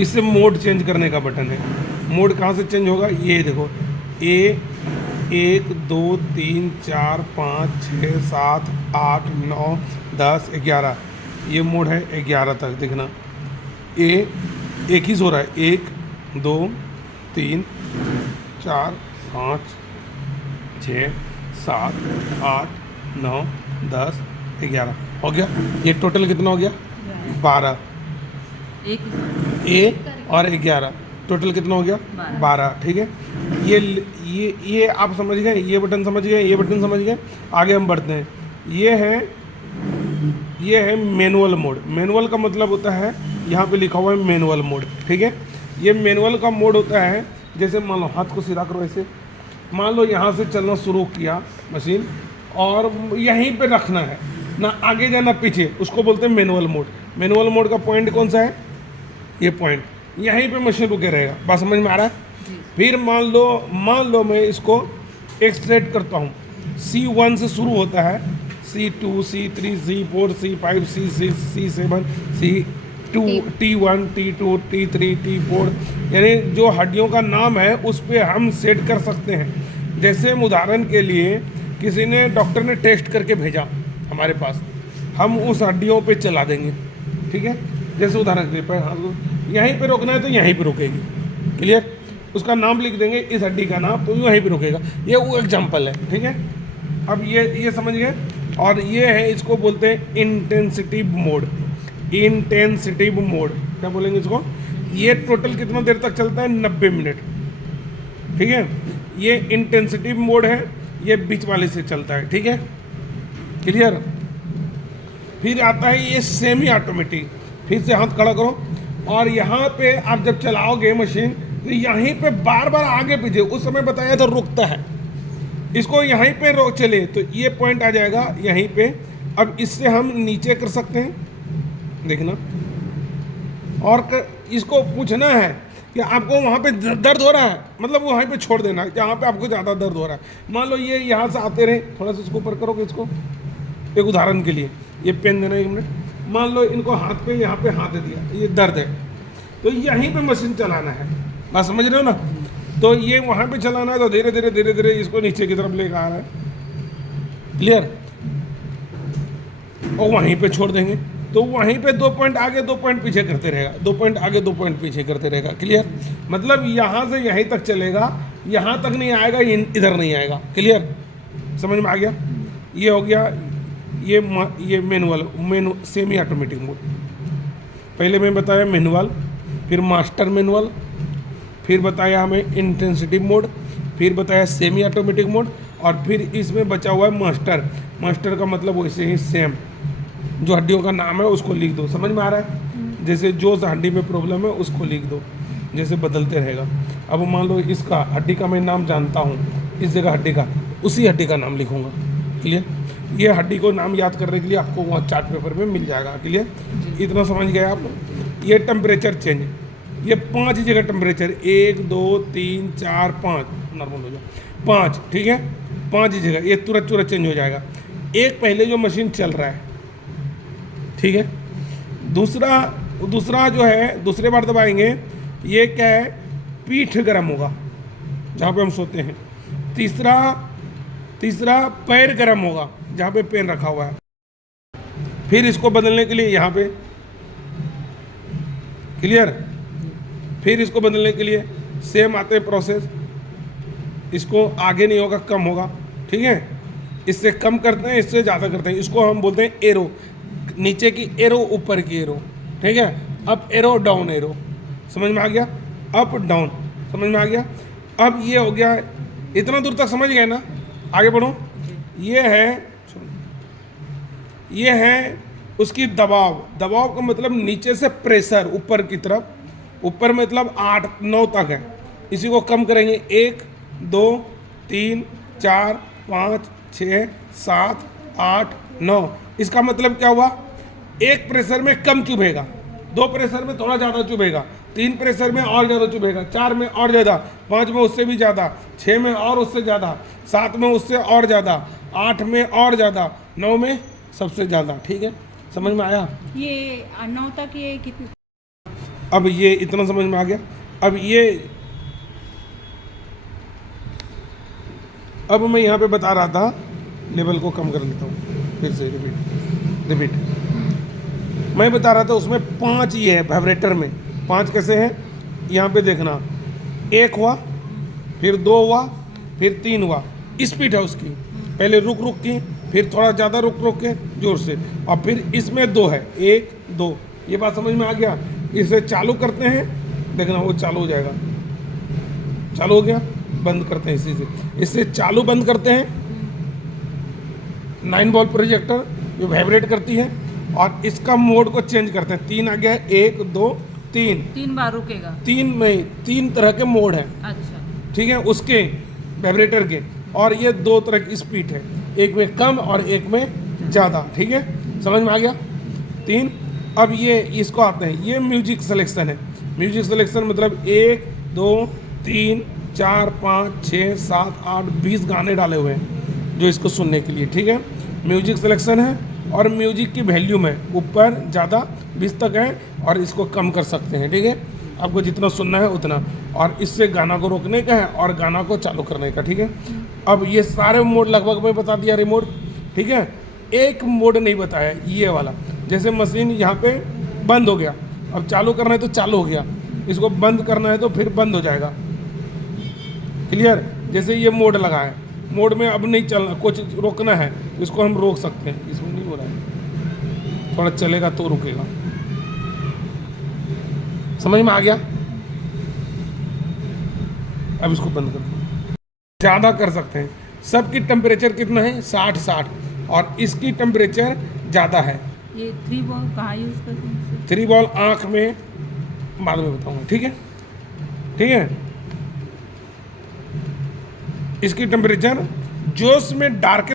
इससे mode change करने का बटन है। मोड कहाँ से चेंज होगा, ये देखो, ए 1 2 3 4 5 6 7 8 9 10 11, ये मोड है 11 तक। देखना ए एक ही सो रहा है, 1 2 3 4 5 6 7 8 9 10 11 हो गया। ये टोटल कितना हो गया, 12। एक ए और 11 टोटल कितना हो गया, 12। ठीक है, ये आप समझ गए, ये बटन समझ गए, ये बटन समझ गए। आगे हम बढ़ते हैं। ये है मैनुअल मोड। मैनुअल का मतलब होता है, यहाँ पे लिखा हुआ है मैनुअल मोड। ठीक है, ये मैनुअल का मोड होता है, जैसे मान लो हाथ को सीधा करो ऐसे, मान लो यहाँ से चलना शुरू किया मशीन और यहीं पे रखना है, ना आगे जाना पीछे, उसको बोलते हैं मैनुअल मोड। मैनुअल मोड का पॉइंट कौन सा है, ये पॉइंट, यहीं पे मशीन रुके रहेगा। बात समझ में आ रहा है। फिर मान लो मैं इसको एक्सट्रैक्ट करता हूँ। C1 से शुरू होता है, C2 C3 C4 C5 C6 C7 C2 T1 T2 T3 T4, यानी जो हड्डियों का नाम है उस पर हम सेट कर सकते हैं। जैसे उदाहरण के लिए किसी ने, डॉक्टर ने टेस्ट करके भेजा हमारे पास, हम उस हड्डियों पे चला देंगे। ठीक है, जैसे उदाहरण के लिए यहीं पे रोकना है तो यहीं पे रुकेगी। क्लियर, उसका नाम लिख देंगे, इस हड्डी का नाम, तो यहीं पे रुकेगा। ये वो एग्जांपल है। ठीक है, अब ये समझ गए। और ये है, इसको बोलते हैं इंटेंसिटिव मोड। इंटेंसिटिव मोड क्या बोलेंगे इसको। ये टोटल कितना देर तक चलता है, 90 मिनट। ठीक है, ये इंटेंसिटिव मोड है, ये बीच वाले से चलता है। ठीक है, क्लियर। फिर आता है ये सेमी ऑटोमेटिक। फिर से हाथ खड़ा करो और यहाँ पे आप जब चलाओगे मशीन तो यहीं पे बार बार आगे पीछे, उस समय बताया था रुकता है, इसको यहीं पे रोक चले तो ये पॉइंट आ जाएगा यहीं पे। अब इससे हम नीचे कर सकते हैं, देखना। और इसको पूछना है कि आपको वहाँ पे दर्द हो रहा है, मतलब वहीं पे छोड़ देना जहाँ पे आपको ज़्यादा दर्द हो रहा है। मान लो ये यहाँ से आते रहे, थोड़ा सा इसको ऊपर करोगे, इसको एक उदाहरण के लिए ये पेन देना, 1 मिनट। मान लो इनको हाथ पे, यहाँ पे हाथ दिया, ये दर्द है, तो यहीं पे मशीन चलाना है। बात समझ रहे हो ना। तो ये वहाँ पे चलाना है तो धीरे धीरे इसको नीचे की तरफ लेकर आ रहा है। क्लियर, और वहीं पे छोड़ देंगे तो वहीं पे 2 पॉइंट आगे 2 पॉइंट पीछे करते रहेगा, 2 पॉइंट आगे 2 पॉइंट पीछे करते रहेगा। क्लियर, मतलब यहाँ से यहीं तक चलेगा, यहाँ तक नहीं आएगा, इधर नहीं आएगा। क्लियर, समझ में आ गया। ये हो गया ये मैनुअल सेमी ऑटोमेटिक मोड। पहले मैं बताया मैनुअल, फिर मास्टर मैनुअल, फिर बताया हमें इंटेंसिटी मोड, फिर बताया सेमी ऑटोमेटिक मोड, और फिर इसमें बचा हुआ है मास्टर। मास्टर का मतलब वैसे ही सेम, जो हड्डियों का नाम है उसको लिख दो। समझ में आ रहा है, जैसे जो हड्डी में प्रॉब्लम है उसको लिख दो, जैसे बदलते रहेगा। अब मान लो इसका हड्डी का मैं नाम जानता हूँ, इस जगह हड्डी का, उसी हड्डी का नाम लिखूँगा। क्लियर, ये हड्डी को नाम याद करने के लिए आपको वहाँ चार्ट पेपर में मिल जाएगा। क्लियर, इतना समझ गए आप। ये टेम्परेचर चेंज, ये 5 जगह टेम्परेचर, 1 2 3 4 5, नॉर्मल हो जाए 5। ठीक है, 5 जगह ये तुरंत चेंज हो जाएगा। एक पहले जो मशीन चल रहा है, ठीक है, दूसरा जो है, दूसरे बार दबाएंगे, ये क्या है, पीठ गर्म होगा जहाँ पे हम सोते हैं। तीसरा पैर गर्म होगा जहाँ पे पेन रखा हुआ है। फिर इसको बदलने के लिए यहाँ पे, क्लियर, फिर इसको बदलने के लिए सेम आते हैं प्रोसेस। इसको आगे नहीं होगा, कम होगा। ठीक है, इससे कम करते हैं, इससे ज़्यादा करते हैं। इसको हम बोलते हैं एरो, नीचे की एरो, ऊपर की एरो। ठीक है, अप एरो डाउन एरो, समझ में आ गया, अप डाउन, समझ में आ गया। अब ये हो गया, इतना दूर तक समझ गए ना, आगे बढ़ो। ये है उसकी दबाव का मतलब नीचे से प्रेशर ऊपर की तरफ, ऊपर मतलब 8 9 तक है। इसी को कम करेंगे, 1 2 3 4 5 6 7 8 9। इसका मतलब क्या हुआ, 1 प्रेशर में कम चुभेगा, 2 प्रेशर में थोड़ा ज़्यादा चुभेगा, 3 प्रेशर में और ज़्यादा चुभेगा, 4 में और ज़्यादा, 5 में उससे भी ज़्यादा, 6 में और उससे ज़्यादा, 7 में उससे और ज़्यादा, 8 में और ज़्यादा, 9 में सबसे ज़्यादा। ठीक है, समझ में आया। ये 9 तक ये कितने। अब ये इतना समझ में आ गया। अब मैं यहाँ पे बता रहा था, लेवल को कम कर लेता हूँ फिर से, रिपीट। मैं बता रहा था उसमें 5 ये है वाइब्रेटर में। 5 कैसे हैं, यहाँ पे देखना, 1 हुआ, फिर 2 हुआ, फिर 3 हुआ। स्पीड है उसकी, पहले रुक की, फिर थोड़ा ज़्यादा रुक के जोर से, और फिर इसमें 2 है, 1 2। ये बात समझ में आ गया। इसे चालू करते हैं, देखना वो चालू हो जाएगा। चालू हो गया, बंद करते हैं इसी से। इससे चालू बंद करते हैं। 9 वोल्ट प्रोजेक्टर जो वाइब्रेट करती है, और इसका मोड को चेंज करते हैं। 3 आ गया, 1 2 3, 3 बार रुकेगा। 3 तरह के मोड हैं, अच्छा, ठीक है, उसके वाइब्रेटर के। और ये 2 तरह की स्पीड है, एक में कम और एक में ज़्यादा, ठीक है, समझ में आ गया। 3। अब ये इसको आते हैं, ये म्यूजिक सिलेक्शन है। म्यूजिक सिलेक्शन मतलब 1 2 3 4 5 6 7 8 20 गाने डाले हुए हैं जो इसको सुनने के लिए, ठीक है। म्यूजिक सिलेक्शन है, और म्यूजिक की वैल्यूम है, ऊपर ज़्यादा 20 तक है, और इसको कम कर सकते हैं, ठीक है, आपको जितना सुनना है उतना। और इससे गाना को रोकने का है और गाना को चालू करने का, ठीक है। अब ये सारे मोड लगभग मैं बता दिया, रिमोट, ठीक है। एक मोड नहीं बताया, ये वाला, जैसे मशीन यहाँ पे बंद हो गया, अब चालू करना है तो चालू हो गया, इसको बंद करना है तो फिर बंद हो जाएगा। क्लियर, जैसे ये मोड लगा है, मोड में अब नहीं चलना, कुछ रोकना है इसको हम रोक सकते हैं, इसमें नहीं हो रहा है, थोड़ा चलेगा तो रुकेगा। समझ में आ गया। अब इसको बंद कर दो। ज़्यादा कर सकते हैं। सबकी टेम्परेचर कितना है, 60, और इसकी टेम्परेचर ज़्यादा है। ये 3 बॉल कहाँ यूज़ करते हैं? 3 बॉल आँख में बाद में बताऊंगा, ठीक है, ठीक है। इसकी टेम्परेचर जो इसमें डार्केस्ट